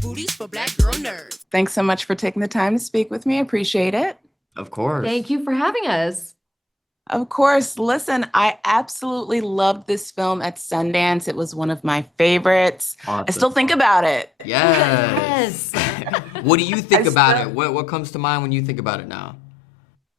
Booties for Black Girl Nerds. Thanks so much for taking the time to speak with me. I appreciate it. Of course. Thank you for having us. Of course. Listen, I absolutely loved this film at Sundance. It was one of my favorites. Awesome. I still think about it. Yes. What do you think about it? What comes to mind when you think about it now?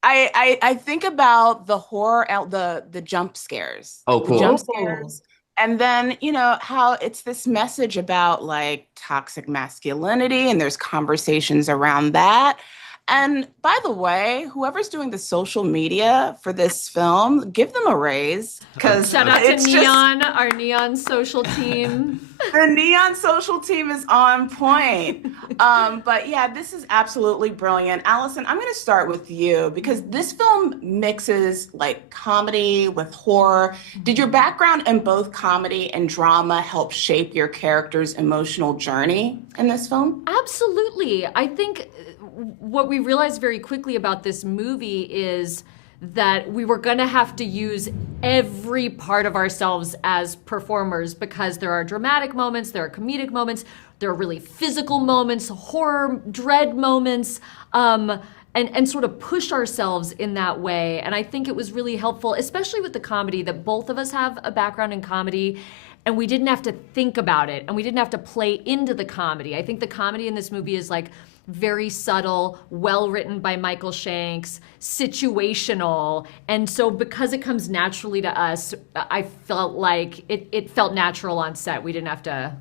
I think about the horror, the jump scares. Oh, cool. The jump scares. And then, how it's this message about like toxic masculinity, and there's conversations around that. And by the way, whoever's doing the social media for this film, give them a raise. Because shout out to Neon, our Neon social team. The Neon social team is on point. But yeah, this is absolutely brilliant. Alison, I'm going to start with you because this film mixes like comedy with horror. Did your background in both comedy and drama help shape your character's emotional journey in this film? Absolutely. I think what we realized very quickly about this movie is that we were going to have to use every part of ourselves as performers because there are dramatic moments, there are comedic moments, there are really physical moments, horror, dread moments, and sort of push ourselves in that way. And I think it was really helpful, especially with the comedy, that both of us have a background in comedy and we didn't have to think about it and we didn't have to play into the comedy. I think the comedy in this movie is like very subtle, well written by Michael Shanks, situational. And so because it comes naturally to us, I felt like it felt natural on set. We didn't have to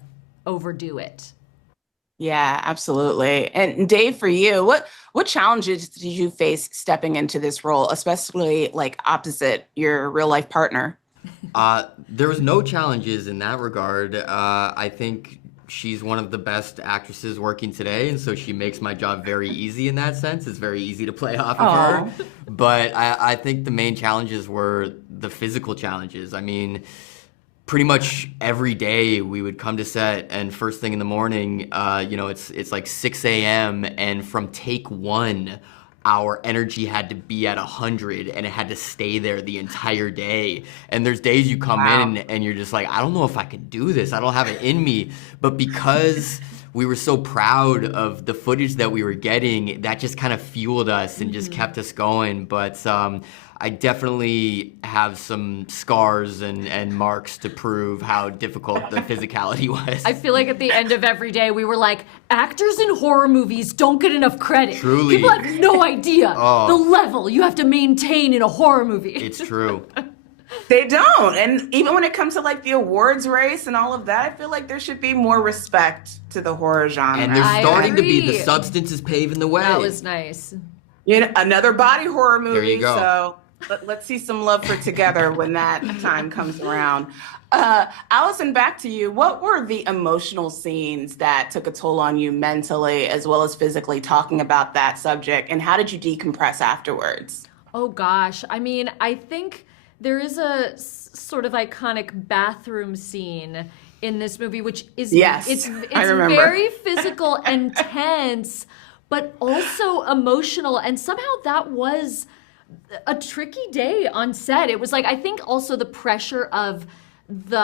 overdo it. Yeah, absolutely. And Dave, for you, what challenges did you face stepping into this role, especially like opposite your real life partner? There was no challenges in that regard. I think she's one of the best actresses working today, and so she makes my job very easy in that sense. It's very easy to play off of her. But I think the main challenges were the physical challenges. I mean, pretty much every day we would come to set, and first thing in the morning, it's like 6 a.m., and from take one, our energy had to be at 100 and it had to stay there the entire day. And there's days you come in and you're just like, I don't know if I can do this. I don't have it in me. But because we were so proud of the footage that we were getting, that just kind of fueled us and just kept us going. But I definitely have some scars and marks to prove how difficult the physicality was. I feel like at the end of every day, we were like, actors in horror movies don't get enough credit. Truly. People have no idea the level you have to maintain in a horror movie. It's true. They don't. And even when it comes to like the awards race and all of that, I feel like there should be more respect to the horror genre. And there's starting to be. The substance is paving the way. That was nice. Another body horror movie. There you go. So let's see some love for Together when that time comes around. Alison, back to you. What were the emotional scenes that took a toll on you mentally as well as physically, talking about that subject? And how did you decompress afterwards? Oh gosh. I mean, I think there is a sort of iconic bathroom scene in this movie, which is it's very physical and tense, but also emotional. And somehow that was a tricky day on set. It was like, I think also the pressure of the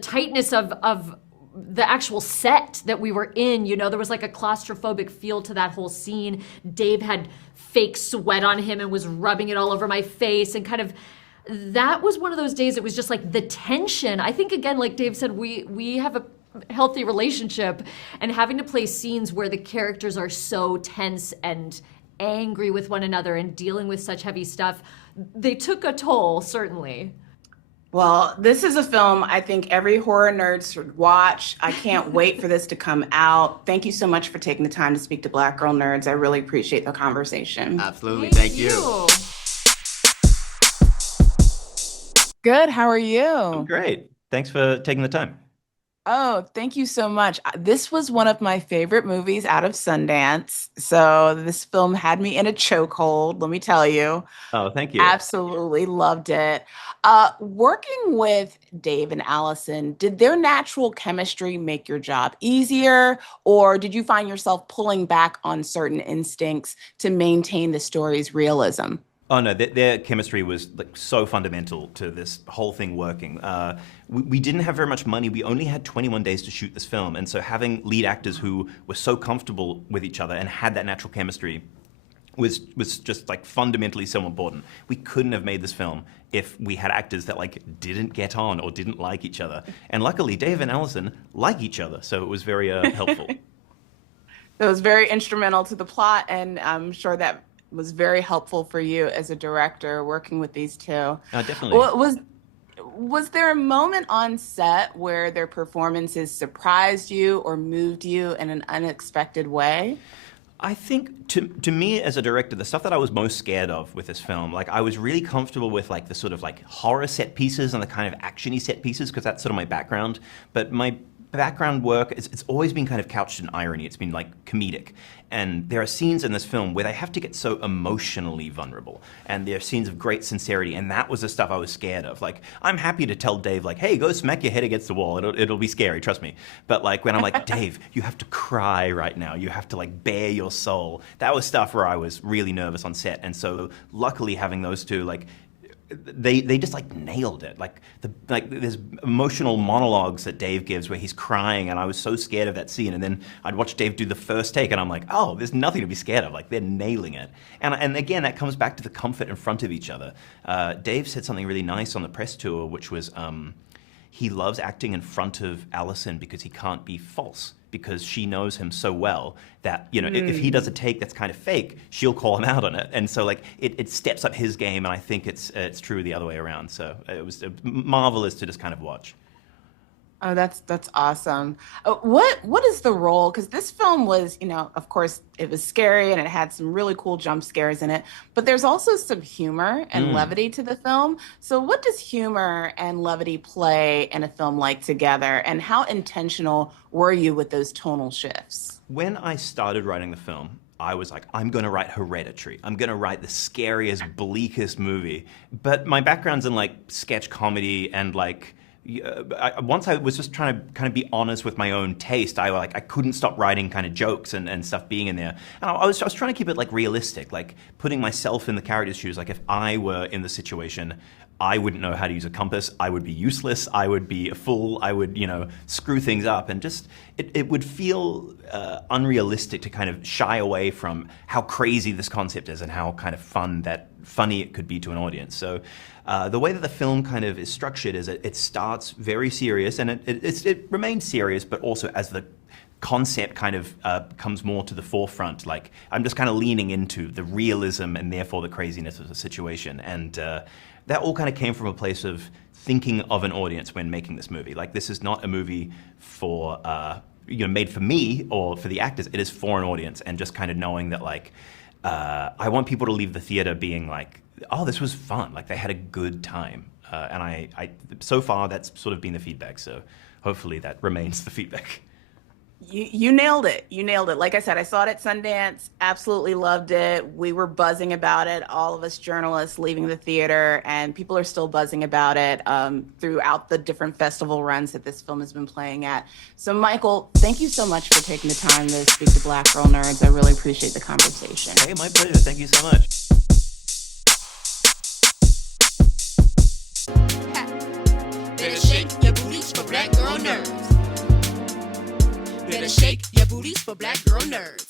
tightness of the actual set that we were in, there was like a claustrophobic feel to that whole scene. Dave had fake sweat on him and was rubbing it all over my face, and kind of that was one of those days. It was just like the tension. I think, again, like Dave said, we have a healthy relationship, and having to play scenes where the characters are so tense and angry with one another and dealing with such heavy stuff, they took a toll, certainly. Well, this is a film I think every horror nerd should watch. I can't wait for this to come out. Thank you so much for taking the time to speak to Black Girl Nerds. I really appreciate the conversation. Absolutely. Thank you. Good. How are you? I'm great. Thanks for taking the time. Oh, thank you so much. This was one of my favorite movies out of Sundance. So this film had me in a chokehold, let me tell you. Oh, thank you. Absolutely loved it. Working with Dave and Alison, did their natural chemistry make your job easier, or did you find yourself pulling back on certain instincts to maintain the story's realism? Oh no, their chemistry was like so fundamental to this whole thing working. We didn't have very much money. We only had 21 days to shoot this film, and so having lead actors who were so comfortable with each other and had that natural chemistry was just like fundamentally so important. We couldn't have made this film if we had actors that like didn't get on or didn't like each other. And luckily, Dave and Alison like each other, so it was very helpful. That was very instrumental to the plot, and I'm sure that was very helpful for you as a director working with these two. Definitely. Was there a moment on set where their performances surprised you or moved you in an unexpected way? I think to me as a director, the stuff that I was most scared of with this film, like I was really comfortable with like the sort of like horror set pieces and the kind of action-y set pieces because that's sort of my background. But my background work, it's always been kind of couched in irony. It's been like comedic. And there are scenes in this film where they have to get so emotionally vulnerable. And there are scenes of great sincerity. And that was the stuff I was scared of. Like, I'm happy to tell Dave, like, hey, go smack your head against the wall. It'll be scary, trust me. But like when I'm like, Dave, you have to cry right now. You have to like bare your soul. That was stuff where I was really nervous on set. And so luckily having those two, like, they just like nailed it. Like there's emotional monologues that Dave gives where he's crying, and I was so scared of that scene. And then I'd watch Dave do the first take, and I'm like, oh, there's nothing to be scared of. Like they're nailing it. And again, that comes back to the comfort in front of each other. Dave said something really nice on the press tour, which was he loves acting in front of Alison because he can't be false. Because she knows him so well that, you know, if he does a take that's kind of fake, she'll call him out on it. And so, like, it steps up his game, and I think it's true the other way around. So it was marvelous to just kind of watch. Oh, that's awesome. What is the role? Because this film was, you know, of course, it was scary and it had some really cool jump scares in it, but there's also some humor and levity to the film. So what does humor and levity play in a film like Together, and how intentional were you with those tonal shifts? When I started writing the film, I was like, I'm going to write Hereditary. I'm going to write the scariest, bleakest movie. But my background's in like sketch comedy and like, once I was just trying to kind of be honest with my own taste, I couldn't stop writing kind of jokes and stuff being in there. And I was trying to keep it like realistic, like putting myself in the character's shoes. Like if I were in the situation, I wouldn't know how to use a compass. I would be useless. I would be a fool. I would, you know, screw things up, and just it would feel unrealistic to kind of shy away from how crazy this concept is and how kind of funny it could be to an audience. So the way that the film kind of is structured is it starts very serious, and it remains serious, but also as the concept kind of comes more to the forefront, like I'm just kind of leaning into the realism and therefore the craziness of the situation. And that all kind of came from a place of thinking of an audience when making this movie. Like this is not a movie for made for me or for the actors. It is for an audience, and just kind of knowing that like I want people to leave the theater being like, oh, this was fun. Like they had a good time. And I so far that's sort of been the feedback. So hopefully that remains the feedback. You nailed it. You nailed it. Like I said, I saw it at Sundance, absolutely loved it. We were buzzing about it, all of us journalists leaving the theater, and people are still buzzing about it throughout the different festival runs that this film has been playing at. So, Michael, thank you so much for taking the time to speak to Black Girl Nerds. I really appreciate the conversation. Hey, my pleasure. Thank you so much. Better shake your booties for Black Girl Nerds. Better shake your booties for Black Girl Nerds.